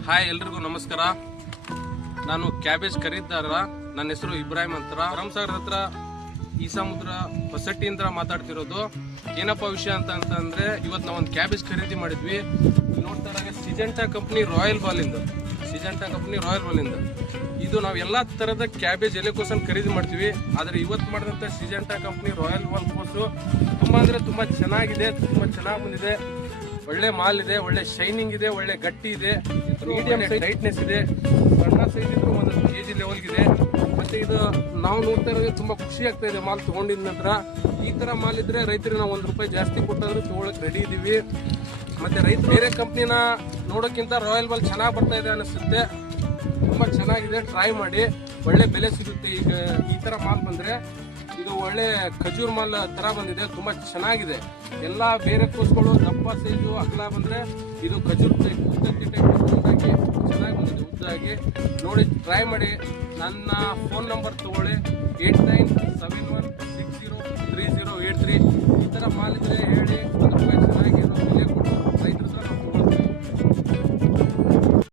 Hi ಎಲ್ರಿಗೂ ನಮಸ್ಕಾರ. ನಾನು ಕ್ಯಾಬೇಜ್ ಖರೀದಾರ ನನ್ನ ಹೆಸರು ಇಬ್ರಾಹಿಂ ಅಂತ. ರಾಮಸಾಗರ್ ಹತ್ರ ಈ ಸಮುದ್ರ ಹೊಸಟ್ಟಿಯಿಂದ ಮಾತಾಡ್ತಿರೋದು. ಏನಪ್ಪ ವಿಷಯ ಅಂತ ಅಂತಂದ್ರೆ, ಇವತ್ತು ನಾವು ಒಂದು ಕ್ಯಾಬೇಜ್ ಖರೀದಿ ಮಾಡಿದ್ವಿ. ನೋಡ್ತಾ ಇರೋ ಸಿಜೆಂಟಾ ಕಂಪ್ನಿ ರಾಯಲ್ ಬಾಲಿಂದ ಸಿಜೆಂಟಾ ಕಂಪ್ನಿ ರಾಯಲ್ ಬಾಲಿಂದ ಇದು. ನಾವು ಎಲ್ಲ ಥರದ ಕ್ಯಾಬೇಜ್ ಎಲೆಕೋಸನ್ನು ಖರೀದಿ ಮಾಡ್ತೀವಿ. ಆದರೆ ಇವತ್ತು ಮಾಡಿದಂಥ ಸಿಜೆಂಟಾ ಕಂಪ್ನಿ ರಾಯಲ್ ಬಾಲ್ ಕೋಸು ತುಂಬ ಅಂದರೆ ತುಂಬ ಚೆನ್ನಾಗಿದೆ, ತುಂಬ ಚೆನ್ನಾಗಿ ಬಂದಿದೆ. ಒಳ್ಳೆ ಮಾಲ್ ಇದೆ ಒಳ್ಳೆ ಶೈನಿಂಗ್ ಇದೆ ಒಳ್ಳೆ ಗಟ್ಟಿ ಇದೆ ಮೀಡಿಯಂ ಟೈಟ್ನೆಸ್ ಇದೆ. ಸಣ್ಣ ಸೈಜ್ ಒಂದು ಕೆ ಜಿ ಲೆವೆಲ್ಗಿದೆ ಮತ್ತೆ ಇದು ನಾವು ನೋಡ್ತಾ ಇರೋದು ತುಂಬಾ ಖುಷಿ ಆಗ್ತಾ ಇದೆ ಮಾಲ್ ತಗೊಂಡಿದ ನಂತರ. ಈ ತರ ಮಾಲ್ ಇದ್ರೆ ರೈತರಿಗೆ ನಾವು ಒಂದು ರೂಪಾಯಿ ಜಾಸ್ತಿ ಕೊಟ್ಟಾದ್ರೂ ತಗೊಳಕ್ ರೆಡಿ ಇದೀವಿ. ಮತ್ತೆ ರೈತ ಬೇರೆ ಕಂಪ್ನಿನ ನೋಡೋಕ್ಕಿಂತ ರಾಯಲ್ ಮಾಲ್ ಚೆನ್ನಾಗಿ ಬರ್ತಾ ಇದೆ ಅನಿಸುತ್ತೆ. ತುಂಬಾ ಚೆನ್ನಾಗಿದೆ ಟ್ರೈ ಮಾಡಿ. ಒಳ್ಳೆ ಬೆಲೆ ಸಿಗುತ್ತೆ ಈಗ ಈ ತರ ಮಾಲ್ ಬಂದ್ರೆ. ಇದು ಒಳ್ಳೆ ಖಜೂರ್ ಮಾಲ್ ತರ ಬಂದಿದೆ, ತುಂಬಾ ಚೆನ್ನಾಗಿದೆ. ಎಲ್ಲ ಬೇರೆ ಕೂಸ್ಗಳು, ದಪ್ಪ ಸೈಜು, ಅಗಲ ಬಂದ್ರೆ ಇದು ಖಜೂರ್ ಉದ್ದಕ್ಕೆ ಟೈಪ್ ಉದ್ದಾಗಿ, ಚೆನ್ನಾಗಿ ಬಂದಿದೆ, ಉದ್ದಾಗಿ. ನೋಡಿ ಟ್ರೈ ಮಾಡಿ. ನನ್ನ ಫೋನ್ ನಂಬರ್ ತಗೊಳ್ಳಿ. Eight nine seven